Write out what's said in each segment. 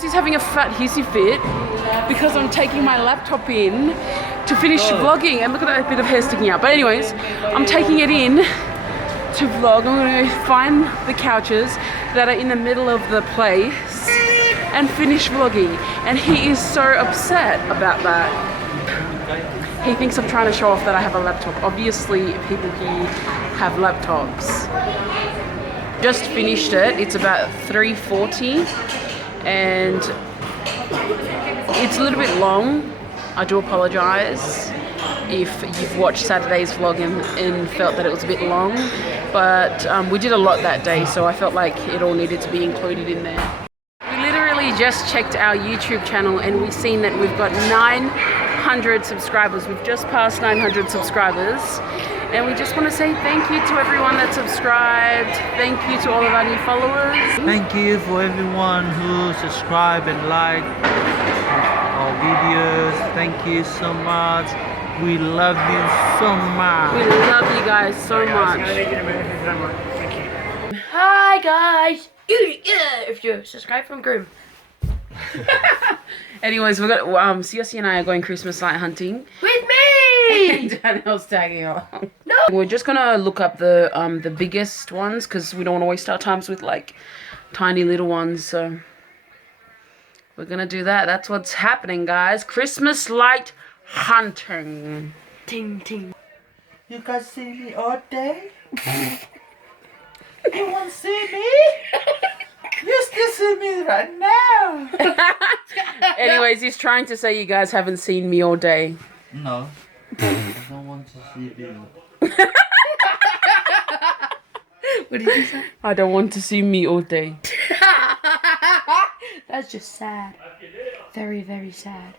He's having a fat hissy fit because I'm taking my laptop in to finish vlogging. And look at that bit of hair sticking out. But anyways, I'm taking it in to vlog. I'm going to find the couches that are in the middle of the place and finish vlogging. And he is so upset about that. He thinks I'm trying to show off that I have a laptop. Obviously, people here have laptops. Just finished it. It's about 3:40 and it's a little bit long. I do apologize if you've watched Saturday's vlog and felt that it was a bit long, but we did a lot that day, so I felt like it all needed to be included in there. We literally just checked our YouTube channel and we've seen that we've got 900 subscribers. We've just passed 900 subscribers. And we just want to say thank you to everyone that subscribed. Thank you to all of our new followers. Thank you for everyone who subscribe and like our videos. Thank you so much. We love you so much. We love you guys so much. Hi guys. If you subscribe from Groom. Anyways, we've got Siaosi and I are going Christmas light hunting. With me! Daniel's tagging along. No. We're just gonna look up the biggest ones because we don't want to waste our times with like tiny little ones. So we're gonna do that. That's what's happening, guys. Christmas light hunting. Ting ting. You guys see me all day? You want to see me? You still see me right now. Anyways, he's trying to say you guys haven't seen me all day. No. I don't want to see you. What did you say? I don't want to see me all day. That's just sad. Very, very sad.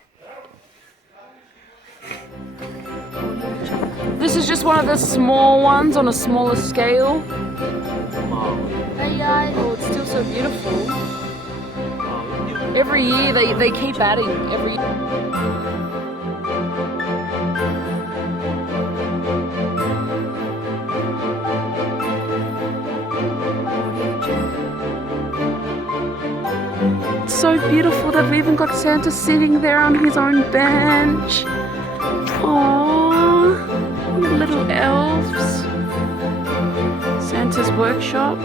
This is just one of the small ones on a smaller scale. Hey guys. Oh, it's still so beautiful. Every year they keep adding. It's so beautiful that we even got Santa sitting there on his own bench. Aww, little elves. Santa's workshop.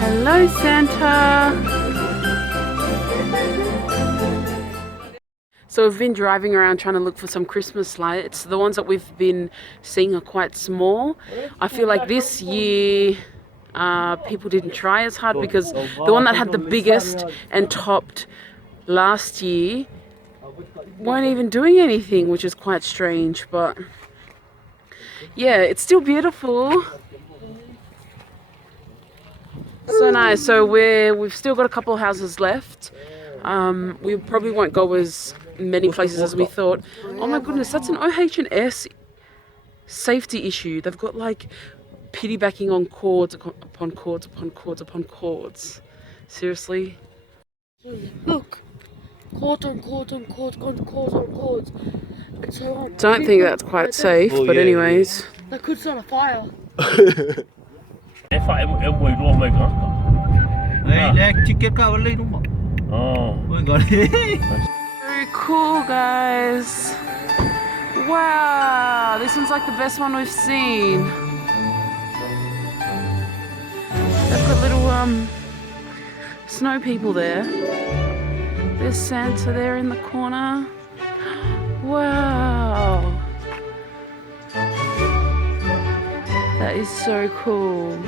Hello, Santa. So we've been driving around trying to look for some Christmas lights. The ones that we've been seeing are quite small. I feel like this year people didn't try as hard because the one that had the biggest and topped last year weren't even doing anything, which is quite strange. But yeah, it's still beautiful. So nice. So we've still got a couple of houses left. We probably won't go as many places as we thought. Oh my goodness, that's an OH&S safety issue. They've got like piggybacking on cords upon cords upon cords upon cords. Seriously? Look. Cords on cords on cords on cords on cords. It's so hard. Don't think that's quite safe, but anyways. That could start a fire. Để phải em quỳ luôn mình hả? Đây, đây, ticket cao lên đúng không? Ôi gọi đi. Very cool, guys. Wow, this one's like the best one we've seen. They've got little snow people there. There's Santa there in the corner. Wow. That is so cool.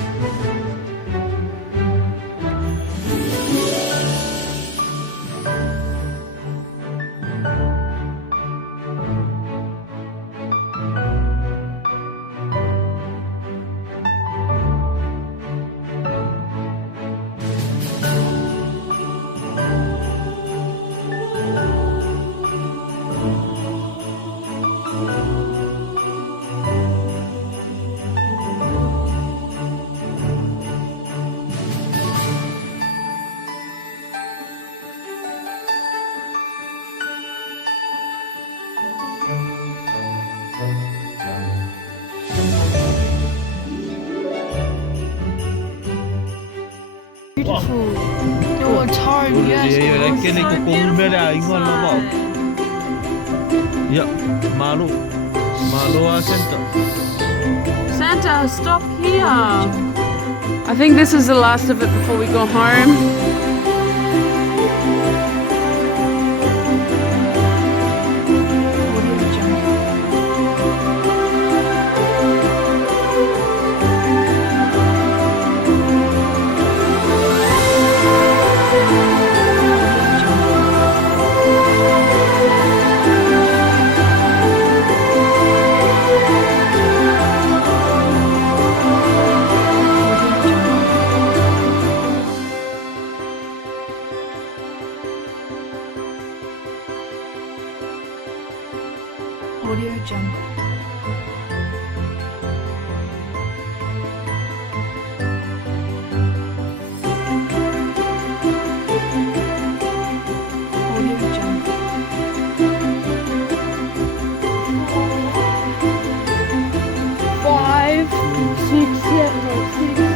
beautiful. Your home, yes. Iya, lagi ni kukung beda ingon lo ba. Ya, malu. Malu Santa. Santa, stop here. I think this is the last of it before we go home. Audio Jungle. Audio Jungle. 5, 6, 7, 6.